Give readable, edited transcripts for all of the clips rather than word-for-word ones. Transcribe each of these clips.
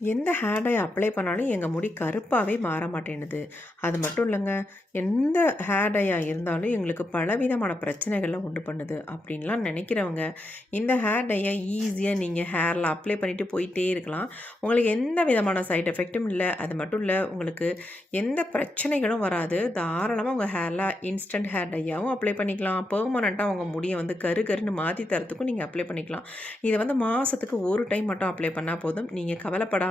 எந்த hair dye apply பண்ணாலும் எங்கள் முடி கருப்பாகவே மாற மாட்டேன்னுது. அது மட்டும் இல்லைங்க, எந்த ஹேர் டையாக இருந்தாலும் எங்களுக்கு பலவிதமான பிரச்சனைகளை உண்டு பண்ணுது அப்படின்லாம் நினைக்கிறவங்க, இந்த ஹேர் டையை ஈஸியாக நீங்கள் ஹேரில் அப்ளை பண்ணிவிட்டு போயிட்டே இருக்கலாம். உங்களுக்கு எந்த விதமான சைட் எஃபெக்ட்டும் இல்லை. அது மட்டும் இல்லை, உங்களுக்கு எந்த பிரச்சனைகளும் வராது. தாராளமாக உங்கள் ஹேரில் இன்ஸ்டன்ட் ஹேர் டையாகவும் அப்ளை பண்ணிக்கலாம். பெர்மனண்ட்டாக உங்கள் முடியை வந்து கரு கருன்னு மாற்றி தரத்துக்கும் நீங்கள் அப்ளை பண்ணிக்கலாம். இதை வந்து மாதத்துக்கு ஒரு டைம் மட்டும் அப்ளை பண்ணால் போதும். நீங்கள் கவலைப்படாமல்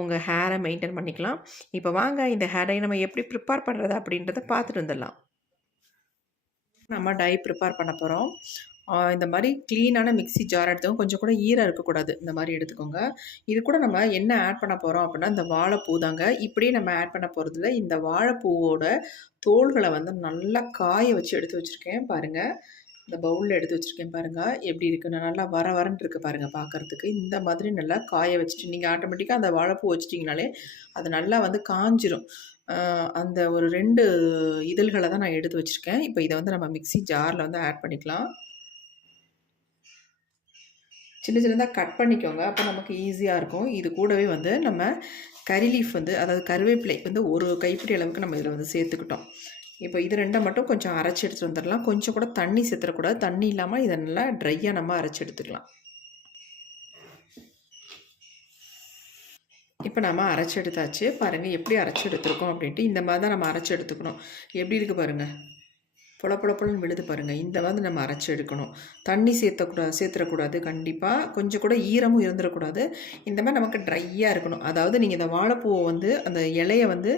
உங்கள் ஹேரை மெயின்டைன் பண்ணிக்கலாம். இப்போ வாங்க இந்த ஹேர் டை நம்ம எப்படி ப்ரிப்பேர் பண்ணுறது அப்படின்றத பார்த்துட்டு வந்துடலாம். நம்ம டை ப்ரிப்பேர் பண்ண போகிறோம். இந்த மாதிரி க்ளீனான மிக்ஸி ஜார் எடுத்துக்கோங்க. கொஞ்சம் கூட ஈரம் இருக்கக்கூடாது. இந்த மாதிரி எடுத்துக்கோங்க. இது கூட நம்ம என்ன ஆட் பண்ண போகிறோம் அப்படின்னா, இந்த வாழைப்பூ தாங்க. இப்படியே நம்ம ஆட் பண்ண போகிறதில்ல. இந்த வாழைப்பூவோட தோள்களை வந்து நல்லா காய வச்சு எடுத்து வச்சுருக்கேன் பாருங்கள். இந்த பவுலில் எடுத்து வச்சுருக்கேன் பாருங்கள். எப்படி இருக்குன்னு நல்லா வர வரன்னு இருக்குது பாருங்கள் பார்க்குறதுக்கு. இந்த மாதிரி நல்லா காய வச்சுட்டு நீங்கள் ஆட்டோமேட்டிக்காக அந்த வாழைப்பூ வச்சிட்டிங்கனாலே அது நல்லா வந்து காஞ்சிரும். அந்த ஒரு 2 இதழ்களை தான் நான் எடுத்து வச்சுருக்கேன். இப்போ இதை வந்து நம்ம மிக்ஸி ஜாரில் வந்து ஆட் பண்ணிக்கலாம். சின்ன சின்னதாக கட் பண்ணிக்கோங்க. அப்போ நமக்கு ஈஸியாக இருக்கும். இது கூடவே வந்து நம்ம கறி லீஃப் வந்து, அதாவது கருவேப்பிலை வந்து ஒரு கைப்பிடி அளவுக்கு நம்ம இதில் வந்து சேர்த்துக்கிட்டோம். இப்போ இது 2 மட்டும் கொஞ்சம் அரைச்சி எடுத்துகிட்டு வந்துடலாம். கொஞ்சம் கூட தண்ணி சேர்த்துடக்கூடாது. தண்ணி இல்லாமல் இதை நல்லா ட்ரையாக நம்ம அரைச்சி எடுத்துக்கலாம். இப்போ நம்ம அரைச்சி எடுத்தாச்சு. பாருங்கள் எப்படி அரைச்சி எடுத்துருக்கோம் அப்படின்ட்டு. இந்த மாதிரி தான் நம்ம அரைச்சி எடுத்துக்கணும். எப்படி இருக்குது பாருங்கள், பொலன்னு விழுது பாருங்கள். இந்த மாதிரி நம்ம அரைச்சி எடுக்கணும். தண்ணி சேர்த்துடக்கூடாது. கண்டிப்பாக கொஞ்சம் கூட ஈரமும் இருந்துடக்கூடாது. இந்த மாதிரி நமக்கு ட்ரையாக இருக்கணும். அதாவது நீங்கள் இந்த வாழைப்பூவை வந்து அந்த இலையை வந்து,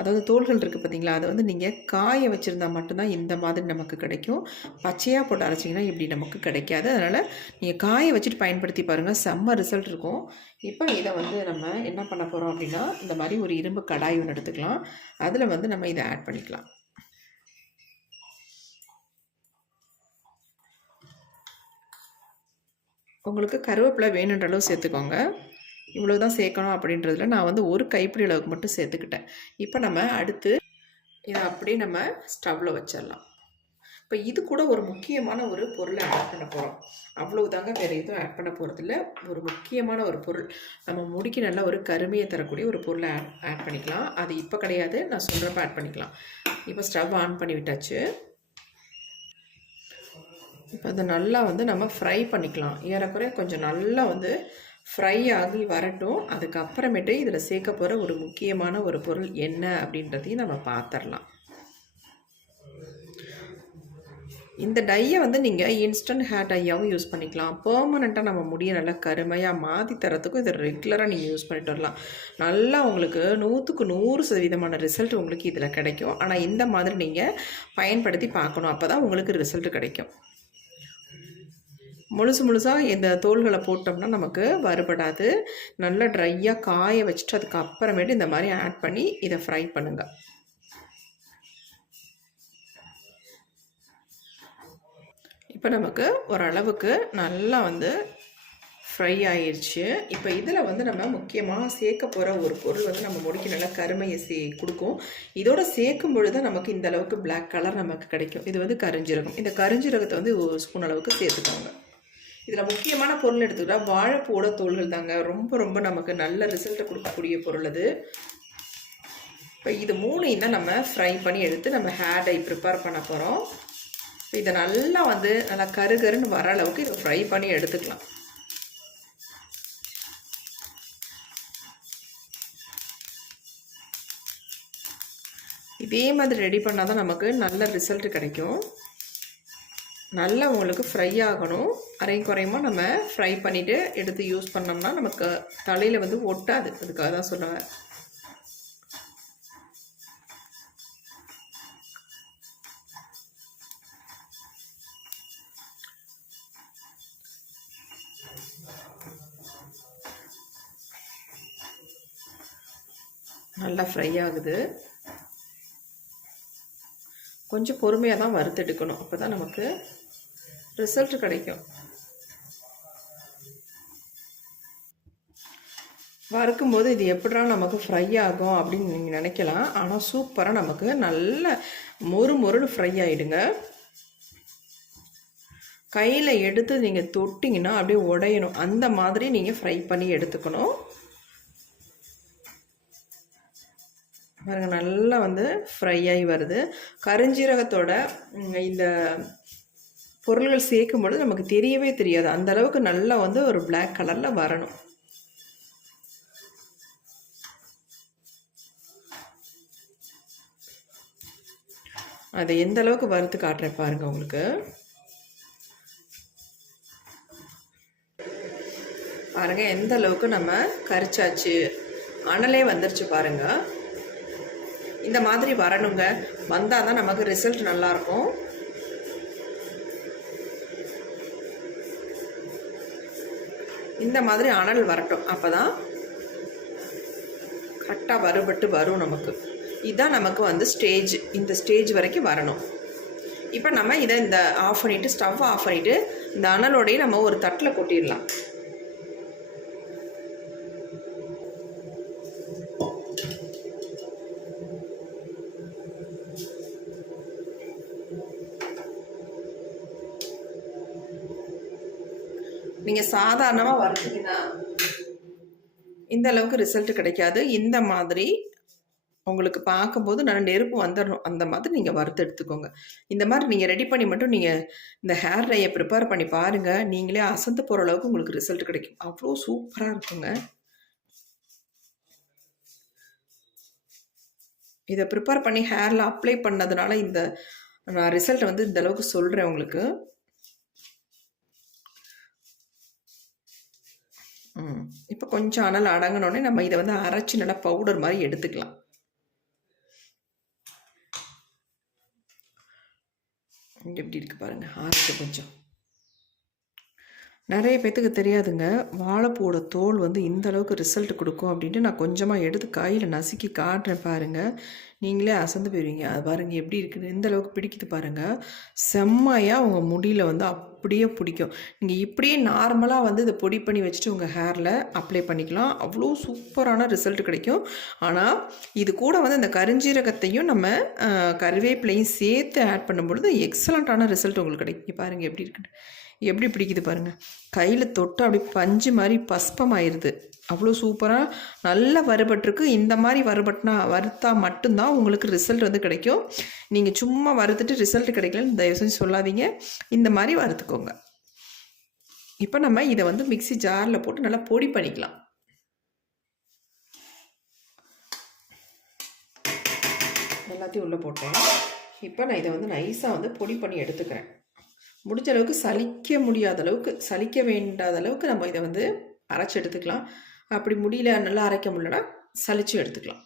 அதாவது தோள்கள் இருக்குது பார்த்தீங்களா, அதை வந்து நீங்கள் காய வச்சுருந்தா மட்டும்தான் இந்த மாதிரி நமக்கு கிடைக்கும். பச்சையாக போட்டு அரைச்சிங்கன்னா இப்படி நமக்கு கிடைக்காது. அதனால் நீங்கள் காய வச்சுட்டு பயன்படுத்தி பாருங்கள், செம்ம ரிசல்ட் இருக்கும். இப்போ இதை வந்து நம்ம என்ன பண்ண போகிறோம் அப்படின்னா, இந்த மாதிரி ஒரு இரும்பு கடாய் ஒன்று எடுத்துக்கலாம். அதில் வந்து நம்ம இதை ஆட் பண்ணிக்கலாம். உங்களுக்கு கருவேப்பிலை வேணுன்ற அளவு சேர்த்துக்கோங்க. இவ்வளோ தான் சேர்க்கணும் அப்படின்றதுல நான் வந்து ஒரு கைப்பிடி அளவுக்கு மட்டும் சேர்த்துக்கிட்டேன். இப்போ நம்ம அடுத்து இதை அப்படியே நம்ம ஸ்டவ்வில் வச்சிடலாம். இப்போ இது கூட ஒரு முக்கியமான ஒரு பொருளை ஆட் பண்ண போகிறோம். அவ்வளவுதாங்க, வேறு எதுவும் ஆட் பண்ண போகிறதில்ல. ஒரு முக்கியமான ஒரு பொருள், நம்ம முடிக்கு நல்லா ஒரு கருமையை தரக்கூடிய ஒரு பொருளை ஆட் பண்ணிக்கலாம். அது இப்போ கிடையாது, நான் சொல்கிறப்ப ஆட் பண்ணிக்கலாம். இப்போ ஸ்டவ் ஆன் பண்ணி விட்டாச்சு. இப்போ அதை நல்லா வந்து நம்ம ஃப்ரை பண்ணிக்கலாம். ஏறக்குறைய கொஞ்சம் நல்லா வந்து ஃப்ரை ஆகி வரட்டும். அதுக்கப்புறமேட்டு இதில் சேர்க்க போகிற ஒரு முக்கியமான ஒரு பொருள் என்ன அப்படின்றதையும் நம்ம பார்த்துடலாம். இந்த டையை வந்து நீங்கள் இன்ஸ்டன்ட் ஹேர் டையாகவும் யூஸ் பண்ணிக்கலாம். பெர்மனெண்ட்டாக நம்ம முடியை நல்லா கருமையாக மாற்றி தரத்துக்கும் இதை ரெகுலராக நீங்கள் யூஸ் பண்ணிட்டு வரலாம். நல்லா உங்களுக்கு 100க்கு 100% ரிசல்ட் உங்களுக்கு இதில் கிடைக்கும். ஆனால் இந்த மாதிரி நீங்கள் பயன்படுத்தி பார்க்கணும். அப்போ தான் உங்களுக்கு ரிசல்ட் கிடைக்கும். முழுசாக இந்த தோள்களை போட்டோம்னா நமக்கு வறுபடாது. நல்லா ட்ரையாக காய வச்சுட்டு அதுக்கப்புறமேட்டு இந்த மாதிரி ஆட் பண்ணி இதை ஃப்ரை பண்ணுங்கள். இப்போ நமக்கு ஓரளவுக்கு நல்லா வந்து ஃப்ரை ஆயிடுச்சு. இப்போ இதில் வந்து நம்ம முக்கியமாக சேர்க்க போகிற ஒரு பொருள் வந்து நம்ம முடிக்கு நல்லா கருமையை கொடுக்கும். இதோட சேர்க்கும் பொழுது நமக்கு இந்த அளவுக்கு பிளாக் கலர் நமக்கு கிடைக்கும். இது வந்து கருஞ்சீரகம். இந்த கருஞ்சீரகத்தை வந்து ஒரு ஸ்பூன் அளவுக்கு சேர்த்துக்கோங்க. இதில் முக்கியமான பொருள் எடுத்துக்கிட்டால் வாழைப்பூவோட தோள்கள் தாங்க. ரொம்ப நமக்கு நல்ல ரிசல்ட்டை கொடுக்கக்கூடிய பொருள் அது. இப்போ இது 3ஐயும் தான் நம்ம ஃப்ரை பண்ணி எடுத்து நம்ம ஹேர் டை ப்ரிப்பேர் பண்ண போகிறோம். இப்போ இதை நல்லா வந்து நல்லா கருன்னு வர அளவுக்கு இதை ஃப்ரை பண்ணி எடுத்துக்கலாம். இதே மாதிரி ரெடி பண்ணால் தான் நமக்கு நல்ல ரிசல்ட் கிடைக்கும். நல்லா உங்களுக்கு ஃப்ரை ஆகணும். குறையமாக நம்ம ஃப்ரை பண்ணிவிட்டு எடுத்து யூஸ் பண்ணோம்னா நமக்கு தலையில் வந்து ஒட்டாது. அதுக்காக தான் சொல்லுவேன். நல்லா ஃப்ரை ஆகுது. கொஞ்சம் பொறுமையாக தான் வறுத்தெடுக்கணும். அப்போ தான் நமக்கு ரிசல்ட் கிடைக்கும். வறுக்கும்போது இது எப்படா நமக்கு ஃப்ரை ஆகும் அப்படின்னு நீங்கள் நினைக்கலாம். ஆனால் சூப்பராக நமக்கு நல்ல மொறுன்னு ஃப்ரை ஆகிடுங்க. கையில் எடுத்து நீங்கள் தொட்டிங்கன்னா அப்படியே உடையணும். அந்த மாதிரி நீங்கள் ஃப்ரை பண்ணி எடுத்துக்கணும். பாருங்க நல்லா வந்து ஃப்ரை ஆகி வருது. கருஞ்சீரகத்தோட இந்த பொருள்கள் சேர்க்கும் பொழுது நமக்கு தெரியவே தெரியாது. அந்த அளவுக்கு நல்லா வந்து ஒரு பிளாக் கலரில் வரணும். அதை எந்த அளவுக்கு வறுத்து காட்டுறேன் பாருங்க உங்களுக்கு. பாருங்க எந்த அளவுக்கு நம்ம கரிச்சாச்சு, அனலே வந்துருச்சு பாருங்க. இந்த மாதிரி வரணுங்க, வந்தால் தான் நமக்கு ரிசல்ட் நல்லாயிருக்கும். இந்த மாதிரி அனல் வரட்டும், அப்போ தான் கரெக்டாக வறுபட்டு வரும் நமக்கு. இதுதான் நமக்கு வந்து ஸ்டேஜ், இந்த ஸ்டேஜ் வரைக்கும் வரணும். இப்போ நம்ம இதை இந்த ஆஃப் பண்ணிவிட்டு, ஸ்டவ் ஆஃப் பண்ணிவிட்டு, இந்த அனலோடையே நம்ம ஒரு தட்டில் கொட்டிடலாம். நீங்கள் சாதாரணமாக வறுத்தீங்கன்னா இந்த அளவுக்கு ரிசல்ட் கிடைக்காது. இந்த மாதிரி உங்களுக்கு பார்க்கும்போது நல்ல நெருப்பு வந்துடணும், அந்த மாதிரி நீங்கள் வறுத்து எடுத்துக்கோங்க. இந்த மாதிரி நீங்கள் ரெடி பண்ணி மட்டும் நீங்கள் இந்த ஹேர் டையை ப்ரிப்பேர் பண்ணி பாருங்கள். நீங்களே அசந்து போகிற அளவுக்கு உங்களுக்கு ரிசல்ட் கிடைக்கும். அவ்வளோ சூப்பராக இருக்குங்க. இதை ப்ரிப்பேர் பண்ணி ஹேரில் அப்ளை பண்ணதுனால இந்த நான் ரிசல்ட் வந்து இந்த அளவுக்கு சொல்கிறேன் உங்களுக்கு. இப்போ கொஞ்சம் அனல் அடங்கினோடனே நம்ம இதை வந்து அரைச்சி நல்லா பவுடர் மாதிரி எடுத்துக்கலாம். எப்படி இருக்குது பாருங்கள், ஆறுக்கு கொஞ்சம். நிறைய பேத்துக்கு தெரியாதுங்க, வாழைப்பூவோட தோல் வந்து இந்த அளவுக்கு ரிசல்ட் கொடுக்கும் அப்படின்ட்டு நான் கொஞ்சமாக எடுத்து கையில் நசுக்கி காட்டுறேன் பாருங்கள். நீங்களே அசந்து போயிருவீங்க. அது பாருங்கள் எப்படி இருக்குது, எந்த அளவுக்கு பிடிக்குது பாருங்கள். செம்மையாக உங்கள் முடியில் வந்து அப்படியே பிடிக்கும். நீங்கள் இப்படியே நார்மலாக வந்து இதை பொடி பண்ணி வச்சுட்டு உங்கள் ஹேரில் அப்ளை பண்ணிக்கலாம். அவ்வளோ சூப்பரான ரிசல்ட் கிடைக்கும். ஆனால் இது கூட வந்து இந்த கருஞ்சீரகத்தையும் நம்ம கருவேப்பிலையும் சேர்த்து ஆட் பண்ணும்பொழுது எக்ஸலண்ட்டான ரிசல்ட் உங்களுக்கு கிடைக்கும். பாருங்கள் எப்படி இருக்குது, எப்படி பிடிக்குது பாருங்கள். கையில் தொட்டு அப்படி பஞ்சு மாதிரி பஸ்பமாயிருது. அவ்வளோ சூப்பராக நல்லா வறுபட்டுருக்கு. இந்த மாதிரி வறுத்தா மட்டும்தான் உங்களுக்கு ரிசல்ட் வந்து கிடைக்கும். நீங்கள் சும்மா வறுத்துட்டு ரிசல்ட் கிடைக்கலன்னு தயவு செஞ்சு சொல்லாதீங்க. இந்த மாதிரி வறுத்துக்கோங்க. இப்போ நம்ம இதை வந்து மிக்ஸி ஜாரில் போட்டு நல்லா பொடி பண்ணிக்கலாம். எல்லாத்தையும் உள்ளே போட்டேன். இப்போ நான் இதை வந்து நைஸாக வந்து பொடி பண்ணி எடுத்துக்கிறேன். முடிஞ்ச அளவுக்கு சலிக்க முடியாத அளவுக்கு, சலிக்க வேண்டாத அளவுக்கு நம்ம இதை வந்து அரைச்சி எடுத்துக்கலாம். அப்படி முடியல, நல்லா அரைக்க முடியலன்னா சலிச்சு எடுத்துக்கலாம்.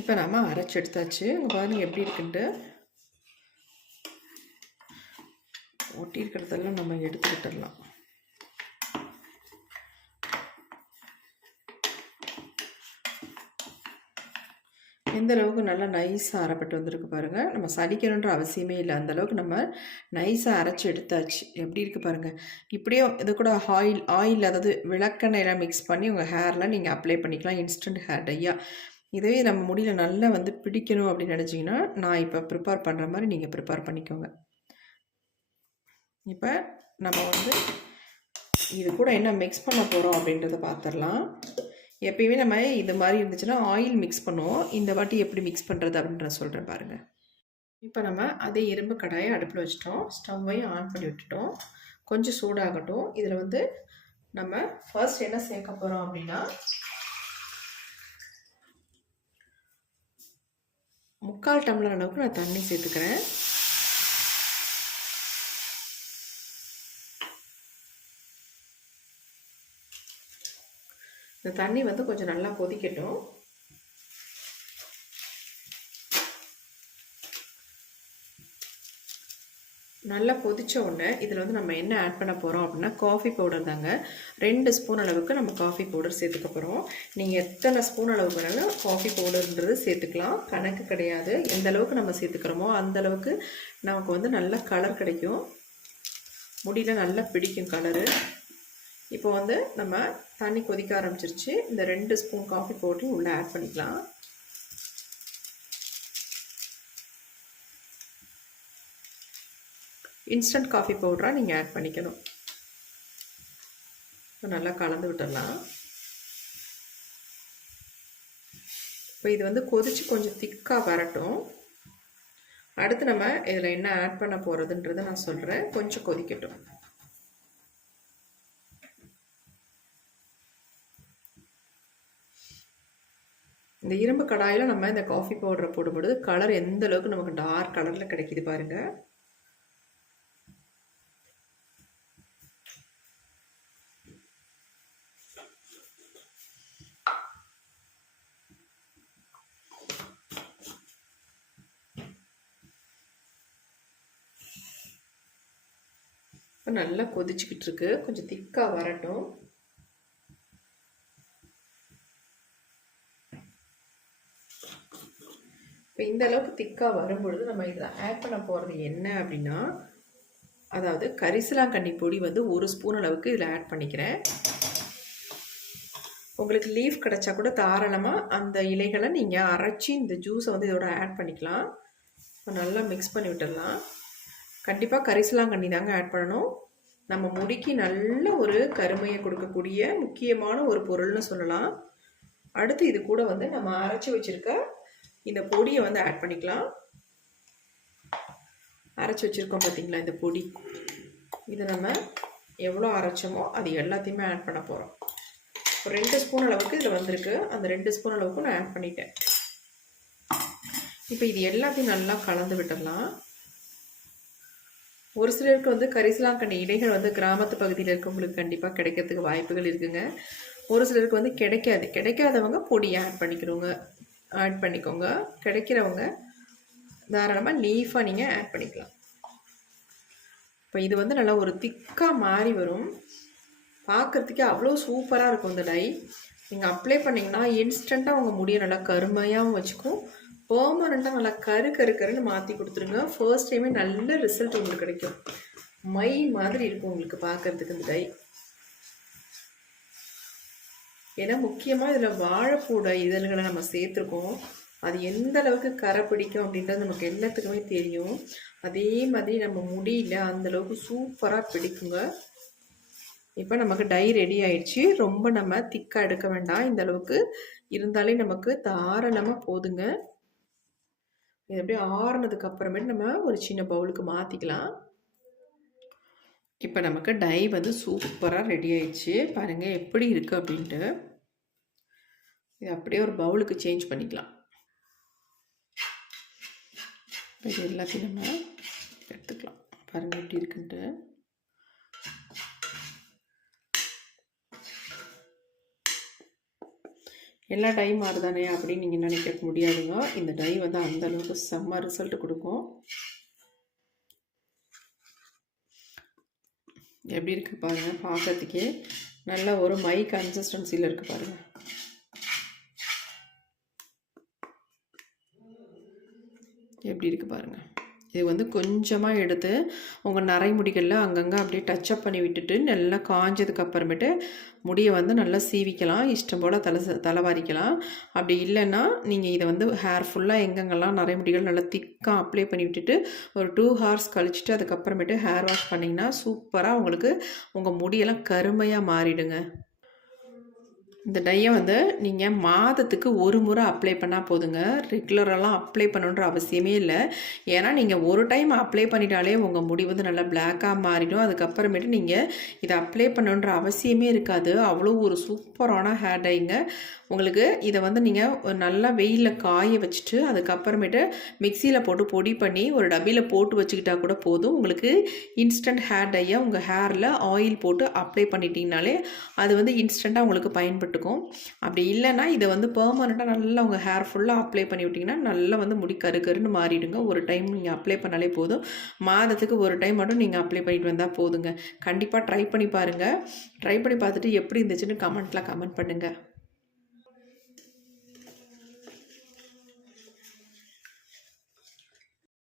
இப்போ நம்ம அரைச்சி எடுத்தாச்சு. உங்கள் பாருங்க எப்படி இருக்குன்ட்டு. ஒட்டி இருக்கிறதெல்லாம் நம்ம எடுத்துக்கிட்டுடலாம். எந்த அளவுக்கு நல்லா நைஸாக அரைப்பட்டு வந்திருக்கு பாருங்கள். நம்ம சலிக்கணுன்ற அவசியமே இல்லை, அந்தளவுக்கு நம்ம நைஸாக அரைச்சி எடுத்தாச்சு. எப்படி இருக்குது பாருங்கள். இப்படியே இது கூட ஆயில் அதாவது விளக்கெண்ணெயெல்லாம் மிக்ஸ் பண்ணி உங்கள் ஹேரில் நீங்கள் அப்ளை பண்ணிக்கலாம். இன்ஸ்டன்ட் ஹேர் டையாக. இதுவே நம்ம முடியல நல்லா வந்து பிடிக்கணும் அப்படின்னு நினச்சிங்கன்னா நான் இப்போ ப்ரிப்பேர் பண்ணுற மாதிரி நீங்கள் ப்ரிப்பேர் பண்ணிக்கோங்க. இப்போ நம்ம வந்து இது கூட என்ன மிக்ஸ் பண்ண போகிறோம் அப்படின்றத பார்த்துடலாம். எப்பயுமே நம்ம இது மாதிரி இருந்துச்சுன்னா ஆயில் மிக்ஸ் பண்ணுவோம். இந்த வாட்டி எப்படி மிக்ஸ் பண்ணுறது அப்படின்ற சொல்கிறேன் பாருங்கள். இப்போ நம்ம அதே இரும்பு கடாயை அடுப்பில் வச்சுட்டோம். ஸ்டவ்வையும் ஆன் பண்ணி விட்டுட்டோம். கொஞ்சம் சூடாகட்டும். இதில் வந்து நம்ம ஃபர்ஸ்ட் என்ன சேர்க்க போகிறோம் அப்படின்னா 3/4 டம்ளர் அளவுக்கு நான் தண்ணி சேர்த்துக்கிறேன். இந்த தண்ணி வந்து கொஞ்சம் நல்லா கொதிக்கட்டும். நல்லா கொதிச்ச உடனே இதில் வந்து நம்ம என்ன ஆட் பண்ண போகிறோம் அப்படின்னா காஃபி பவுடர் தாங்க. 2 ஸ்பூன் அளவுக்கு நம்ம காஃபி பவுடர் சேர்த்துக்க போகிறோம். நீங்கள் எத்தனை ஸ்பூன் அளவுக்கு வேணாலும் காஃபி பவுடர்ன்றது சேர்த்துக்கலாம், கணக்கு கிடையாது. எந்த அளவுக்கு நம்ம சேர்த்துக்கிறோமோ அந்த அளவுக்கு நமக்கு வந்து நல்ல கலர் கிடைக்கும், முடியல நல்லா பிடிக்கும் கலரு. இப்போ வந்து நம்ம தண்ணி கொதிக்க ஆரம்பிச்சிருச்சு. இந்த 2 ஸ்பூன் காஃபி பவுடரையும் உள்ளே ஆட் பண்ணிக்கலாம். இன்ஸ்டன்ட் காஃபி பவுடராக நீங்கள் ஆட் பண்ணிக்கணும். நல்லா கலந்து விட்டுடலாம். இப்போ இது வந்து கொதித்து கொஞ்சம் திக்காக வரட்டும். அடுத்து நம்ம இதில் என்ன ஆட் பண்ண போகிறதுன்றதை நான் சொல்கிறேன். கொஞ்சம் கொதிக்கட்டும். இந்த இரும்பு கடாயில் நம்ம இந்த காஃபி பவுடரை போடும்பொழுது கலர் எந்த அளவுக்கு நமக்கு டார்க் கலரில் கிடைக்கிது பாருங்கள். இப்போ நல்லா கொதிச்சுக்கிட்டு இருக்கு. கொஞ்சம் திக்காக வரட்டும். இப்போ இந்த அளவுக்கு திக்காக வரும்பொழுது நம்ம இதில் ஆட் பண்ண போகிறது என்ன அப்படின்னா, அதாவது கரிசலாங்கண்ணி பொடி வந்து 1 ஸ்பூன் அளவுக்கு இதில் ஆட் பண்ணிக்கிறேன். உங்களுக்கு லீஃப் கிடைச்சா கூட தாராளமாக அந்த இலைகளை நீங்கள் அரைச்சி இந்த ஜூஸை வந்து இதோட ஆட் பண்ணிக்கலாம். இப்போ நல்லா மிக்ஸ் பண்ணி விட்டுடலாம். கண்டிப்பாக கரிசலாங்கண்ணி தாங்க ஆட் பண்ணணும். நம்ம முடிக்கு நல்ல ஒரு கருமையை கொடுக்கக்கூடிய முக்கியமான ஒரு பொருள்னு சொல்லலாம். அடுத்து இது கூட வந்து நம்ம அரைச்சி வச்சுருக்க இந்த பொடியை வந்து ஆட் பண்ணிக்கலாம். அரைச்சி வச்சுருக்கோம் பார்த்தீங்களா இந்த பொடி, இதை நம்ம எவ்வளோ அரைச்சோமோ அது எல்லாத்தையுமே ஆட் பண்ண போகிறோம். ஒரு 2 ஸ்பூன் அளவுக்கு இதில் வந்திருக்கு. அந்த 2 ஸ்பூன் அளவுக்கு நான் ஆட் பண்ணிட்டேன். இப்போ இது எல்லாத்தையும் நல்லா கலந்து விட்டுடலாம். ஒரு சிலருக்கு வந்து கரிசலாங்கண்ணி இலைகள் வந்து கிராமத்து பகுதியில் இருக்கவங்களுக்கு கண்டிப்பாக கிடைக்கிறதுக்கு வாய்ப்புகள் இருக்குங்க. ஒரு சிலருக்கு வந்து கிடைக்காதவங்க பொடியை ஆட் பண்ணிக்கோங்க. கிடைக்கிறவங்க தாராளமாக லீஃபாக நீங்கள் ஆட் பண்ணிக்கலாம். இப்போ இது வந்து நல்லா ஒரு திக்காக மாறி வரும். பார்க்குறதுக்கே அவ்வளோ சூப்பராக இருக்கும். இந்த டை நீங்கள் அப்ளை பண்ணிங்கன்னா இன்ஸ்டண்ட்டாக உங்கள் முடியை நல்லா கருமையாகவும் வச்சுக்கும். பெர்மனண்ட்டாக நல்லா கருன்னு மாற்றி கொடுத்துருங்க. ஃபர்ஸ்ட் டைமே நல்ல ரிசல்ட் உங்களுக்கு கிடைக்கும். மை மாதிரி இருக்கும் உங்களுக்கு பார்க்குறதுக்கு இந்த டை. ஏன்னா முக்கியமாக இதில் வாழைப்பூட இதழ்களை நம்ம சேர்த்துருக்கோம். அது எந்த அளவுக்கு கரை பிடிக்கும் அப்படின்றது நமக்கு எல்லாத்துக்குமே தெரியும். அதே மாதிரி நம்ம முடியல அந்தளவுக்கு சூப்பராக பிடிக்குங்க. இப்போ நமக்கு டை ரெடி ஆயிடுச்சு. ரொம்ப நம்ம திக்காக எடுக்க வேண்டாம். இந்த அளவுக்கு இருந்தாலே நமக்கு தாராளமாக போதுங்க. இது அப்படியே ஆறுனதுக்கு அப்புறமேட்டு நம்ம ஒரு சின்ன பவுலுக்கு மாற்றிக்கலாம். இப்போ நமக்கு டை வந்து சூப்பராக ரெடி ஆயிடுச்சு. பாருங்கள் எப்படி இருக்குது அப்படின்ட்டு. இது அப்படியே ஒரு பவுலுக்கு சேஞ்ச் பண்ணிக்கலாம். இது எல்லாத்தையும் நம்ம எடுத்துக்கலாம். பாருங்கள் எப்படி இருக்குன்ட்டு. எல்லா டை மாறுதானே அப்படின்னு நீங்கள் நினைக்க முடியாதுங்க. இந்த டை வந்து அந்த அளவுக்கு செம்ம ரிசல்ட் கொடுக்கும். எப்படி இருக்குது பாருங்கள். பார்க்கறதுக்கே நல்ல ஒரு மை கன்சிஸ்டன்சியில் இருக்குது பாருங்கள். எப்படி இருக்குது பாருங்கள். இது வந்து கொஞ்சமாக எடுத்து உங்கள் நரைமுடிகளில் அங்கங்கே அப்படியே டச்சப் பண்ணி விட்டுட்டு நல்லா காஞ்சதுக்கு அப்புறமேட்டு முடியை வந்து நல்லா சீவிக்கலாம். இஷ்டம் போல் தலைவாரிக்கலாம். அப்படி இல்லைன்னா நீங்கள் இதை வந்து ஹேர் ஃபுல்லாக எங்கெங்கெல்லாம் நரைமுடிகள் நல்லா திக்காக அப்ளை பண்ணி விட்டுட்டு ஒரு 2 ஹவர்ஸ் கழிச்சிட்டு அதுக்கப்புறமேட்டு ஹேர் வாஷ் பண்ணிங்கன்னா சூப்பராக உங்களுக்கு உங்கள் முடியெல்லாம் கருமையாக மாறிடுங்க. இந்த டையை வந்து நீங்கள் மாதத்துக்கு ஒரு முறை அப்ளை பண்ணால் போதுங்க. ரெகுலரெல்லாம் அப்ளை பண்ணணுன்ற அவசியமே இல்லை. ஏன்னா நீங்கள் ஒரு டைம் அப்ளை பண்ணிட்டாலே உங்கள் முடி வந்து நல்லா பிளாக்காக மாறிடும். அதுக்கப்புறமேட்டு நீங்கள் இதை அப்ளை பண்ணணுன்ற அவசியமே இருக்காது. அவ்வளோ ஒரு சூப்பரான ஹேர் டைங்க. உங்களுக்கு இதை வந்து நீங்கள் நல்லா வெயிலில் காய வச்சுட்டு அதுக்கப்புறமேட்டு மிக்சியில் போட்டு பொடி பண்ணி ஒரு டப்பியில் போட்டு வச்சுக்கிட்டா கூட போதும். உங்களுக்கு இன்ஸ்டன்ட் ஹேர் டையை உங்கள் ஹேரில் ஆயில் போட்டு அப்ளை பண்ணிட்டீங்கனாலே அது வந்து இன்ஸ்டண்ட்டாக உங்களுக்கு பயன்பட்டுக்கும். அப்படி இல்லைன்னா இதை வந்து பெர்மனண்ட்டாக நல்லா உங்கள் ஹேர் ஃபுல்லாக அப்ளை பண்ணி விட்டிங்கன்னா நல்லா வந்து முடி கருன்னு மாறிடுங்க. ஒரு டைம் நீங்கள் அப்ளை பண்ணாலே போதும். மாதத்துக்கு ஒரு டைம் மட்டும் நீங்கள் அப்ளை பண்ணிட்டு வந்தால் போதுங்க. கண்டிப்பாக ட்ரை பண்ணி பாருங்கள். ட்ரை பண்ணி பார்த்துட்டு எப்படி இருந்துச்சுன்னு கமெண்ட் பண்ணுங்கள்.